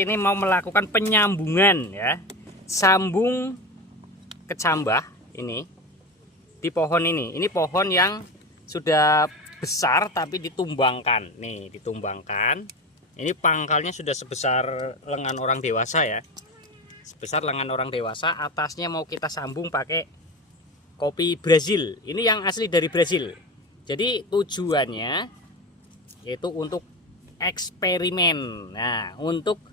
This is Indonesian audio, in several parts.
Ini mau melakukan penyambungan ya, sambung kecambah ini di pohon ini. Ini pohon yang sudah besar tapi ditumbangkan. Nih, ditumbangkan. Ini pangkalnya sudah sebesar lengan orang dewasa ya. Sebesar lengan orang dewasa, atasnya mau kita sambung pakai kopi Brazil. Ini yang asli dari Brazil. Jadi tujuannya yaitu untuk eksperimen. Nah, untuk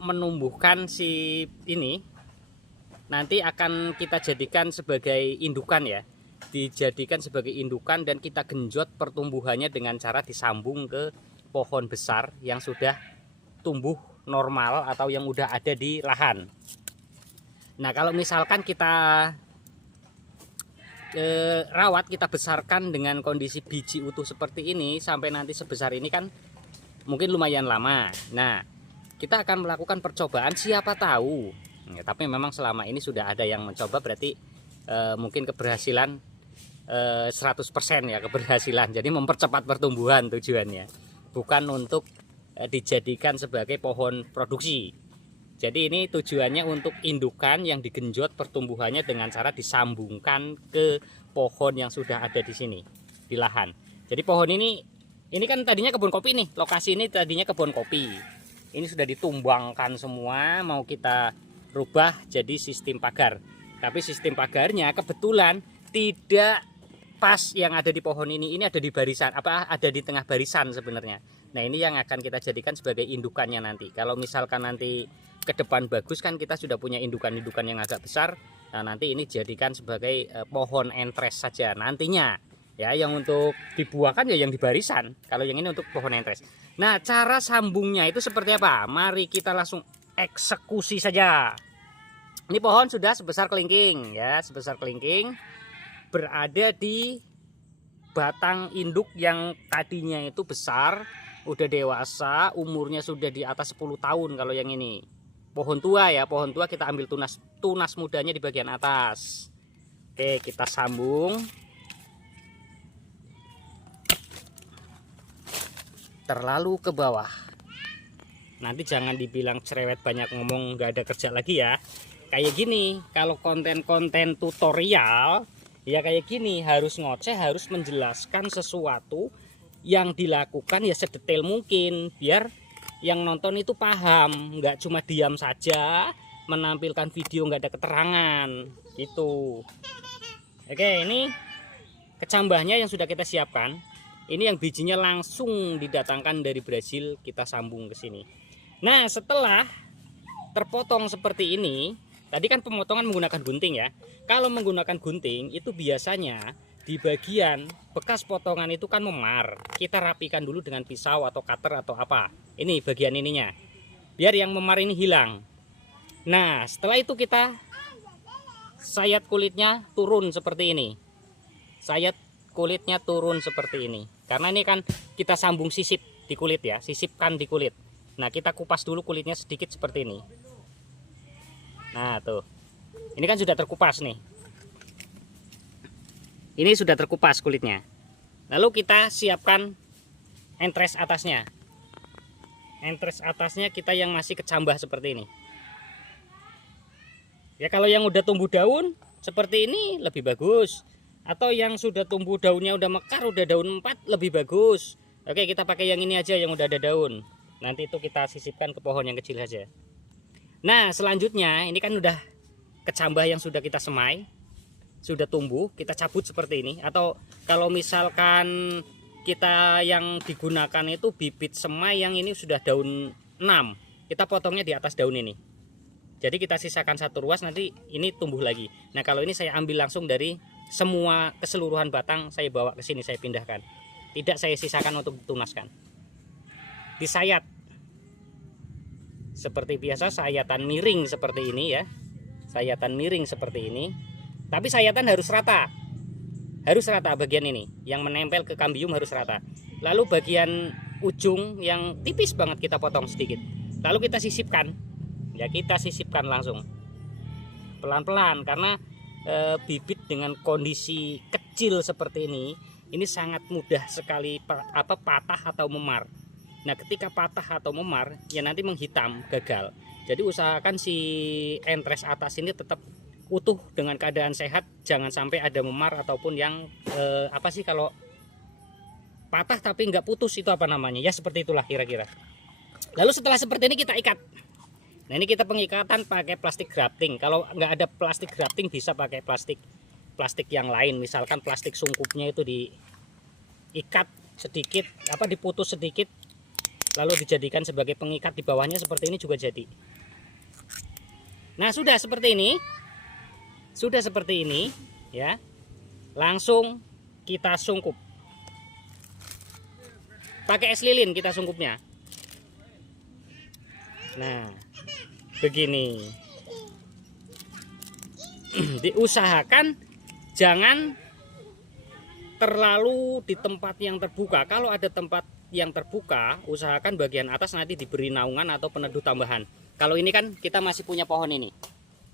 menumbuhkan si ini nanti akan kita jadikan sebagai indukan ya, dijadikan sebagai indukan dan kita genjot pertumbuhannya dengan cara disambung ke pohon besar yang sudah tumbuh normal atau yang udah ada di lahan. Nah, kalau misalkan kita rawat, kita besarkan dengan kondisi biji utuh seperti ini sampai nanti sebesar ini kan mungkin lumayan lama. Nah, kita akan melakukan percobaan, siapa tahu ya, tapi memang selama ini sudah ada yang mencoba, berarti mungkin keberhasilan 100% ya keberhasilan. Jadi mempercepat pertumbuhan tujuannya, bukan untuk dijadikan sebagai pohon produksi. Jadi ini tujuannya untuk indukan yang digenjot pertumbuhannya dengan cara disambungkan ke pohon yang sudah ada di sini di lahan. Jadi pohon ini kan tadinya kebun kopi nih, lokasi ini tadinya kebun kopi. Ini sudah ditumbangkan semua, mau kita rubah jadi sistem pagar. Tapi sistem pagarnya kebetulan tidak pas yang ada di pohon ini. Ini ada di barisan, ada di tengah barisan sebenarnya. Nah, ini yang akan kita jadikan sebagai indukannya nanti. Kalau misalkan nanti ke depan bagus kan kita sudah punya indukan-indukan yang agak besar. Nah, nanti ini jadikan sebagai pohon entres saja nantinya. Ya, yang untuk dibuahkan ya yang di barisan. Kalau yang ini untuk pohon entres. Nah, cara sambungnya itu seperti apa? Mari kita langsung eksekusi saja. Ini pohon sudah sebesar kelingking ya, sebesar kelingking, berada di batang induk yang tadinya itu besar, udah dewasa, umurnya sudah di atas 10 tahun kalau yang ini. Pohon tua ya, pohon tua kita ambil tunas mudanya di bagian atas. Oke, kita sambung. Terlalu ke bawah. Nanti jangan dibilang cerewet banyak ngomong nggak ada kerja lagi ya. Kayak gini, kalau konten-konten tutorial ya kayak gini, harus ngoceh, harus menjelaskan sesuatu yang dilakukan ya sedetail mungkin biar yang nonton itu paham, nggak cuma diam saja menampilkan video nggak ada keterangan gitu. Oke, ini kecambahnya yang sudah kita siapkan. Ini yang bijinya langsung didatangkan dari Brazil, kita sambung ke sini. Nah, setelah terpotong seperti ini, tadi kan pemotongan menggunakan gunting ya. Kalau menggunakan gunting itu biasanya di bagian bekas potongan itu kan memar. Kita rapikan dulu dengan pisau atau cutter atau apa. Ini bagian ininya. Biar yang memar ini hilang. Nah, setelah itu kita sayat kulitnya turun seperti ini. Sayat kulitnya turun seperti ini. Karena ini kan kita sambung sisip di kulit ya, sisipkan di kulit. Nah, kita kupas dulu kulitnya sedikit seperti ini. Nah, tuh. Ini kan sudah terkupas nih. Ini sudah terkupas kulitnya. Lalu kita siapkan entres atasnya. Entres atasnya kita yang masih kecambah seperti ini. Ya, kalau yang udah tumbuh daun seperti ini lebih bagus. Atau yang sudah tumbuh daunnya udah mekar, udah daun 4 lebih bagus. Oke, kita pakai yang ini aja yang udah ada daun. Nanti itu kita sisipkan ke pohon yang kecil saja. Nah, selanjutnya ini kan udah kecambah yang sudah kita semai, sudah tumbuh, kita cabut seperti ini. Atau kalau misalkan kita yang digunakan itu bibit semai yang ini sudah daun 6, kita potongnya di atas daun ini. Jadi kita sisakan satu ruas, nanti ini tumbuh lagi. Nah, kalau ini saya ambil langsung dari semua keseluruhan batang, saya bawa ke sini, saya pindahkan. Tidak saya sisakan untuk ditunaskan. Disayat seperti biasa, sayatan miring seperti ini ya. Sayatan miring seperti ini. Tapi sayatan harus rata. Harus rata bagian ini. Yang menempel ke kambium harus rata. Lalu bagian ujung yang tipis banget kita potong sedikit. Lalu kita sisipkan. Ya, kita sisipkan langsung. Pelan-pelan karena bibit dengan kondisi kecil seperti ini sangat mudah sekali patah atau memar. Nah ketika patah atau memar ya nanti menghitam, gagal. Jadi usahakan si entres atas ini tetap utuh dengan keadaan sehat, jangan sampai ada memar ataupun yang apa sih kalau patah tapi nggak putus itu apa namanya ya, seperti itulah kira-kira. Lalu setelah seperti ini kita ikat. Nah ini kita pengikatan pakai plastik grafting. Kalau nggak ada plastik grafting bisa pakai plastik yang lain, misalkan plastik sungkupnya itu diikat sedikit, apa diputus sedikit, lalu dijadikan sebagai pengikat di bawahnya seperti ini juga jadi. Nah sudah seperti ini ya, langsung kita sungkup pakai es lilin, kita sungkupnya. Nah begini. Diusahakan jangan terlalu di tempat yang terbuka. Kalau ada tempat yang terbuka, usahakan bagian atas nanti diberi naungan atau peneduh tambahan. Kalau ini kan kita masih punya pohon ini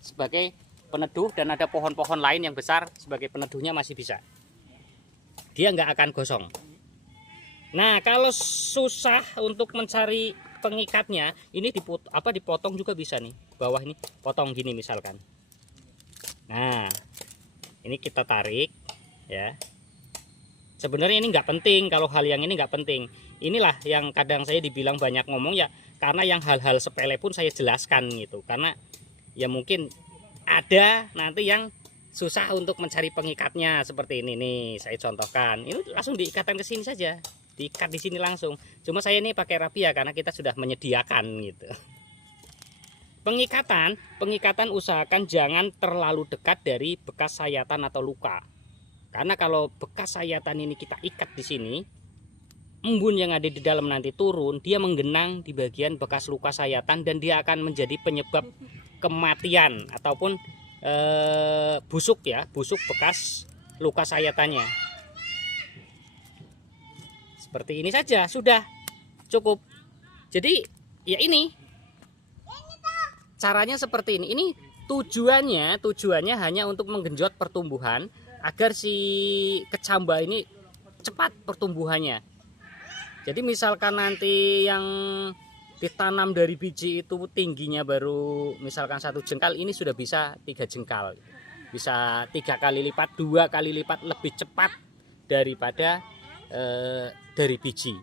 sebagai peneduh, dan ada pohon-pohon lain yang besar sebagai peneduhnya masih bisa. Dia nggak akan gosong. Nah kalau susah untuk mencari pengikatnya, ini dipotong juga bisa nih. Bawah ini potong gini misalkan. Nah ini kita tarik ya. Sebenarnya ini nggak penting, kalau hal yang ini nggak penting. Inilah yang kadang saya dibilang banyak ngomong ya, karena yang hal-hal sepele pun saya jelaskan gitu. Karena ya mungkin ada nanti yang susah untuk mencari pengikatnya seperti ini nih, saya contohkan. Ini langsung diikatkan ke sini saja, diikat di sini langsung. Cuma saya ini pakai rapia karena kita sudah menyediakan gitu. Pengikatan usahakan jangan terlalu dekat dari bekas sayatan atau luka. Karena kalau bekas sayatan ini kita ikat di sini, embun yang ada di dalam nanti turun, dia menggenang di bagian bekas luka sayatan dan dia akan menjadi penyebab kematian ataupun busuk ya, busuk bekas luka sayatannya. Seperti ini saja sudah cukup. Jadi ya ini caranya seperti ini. Ini tujuannya hanya untuk menggenjot pertumbuhan agar si kecamba ini cepat pertumbuhannya. Jadi misalkan nanti yang ditanam dari biji itu tingginya baru misalkan 1 jengkal, ini sudah bisa 3 jengkal, bisa 3 kali lipat, 2 kali lipat lebih cepat daripada dari biji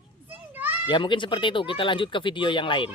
ya. Mungkin seperti itu. Kita lanjut ke video yang lain.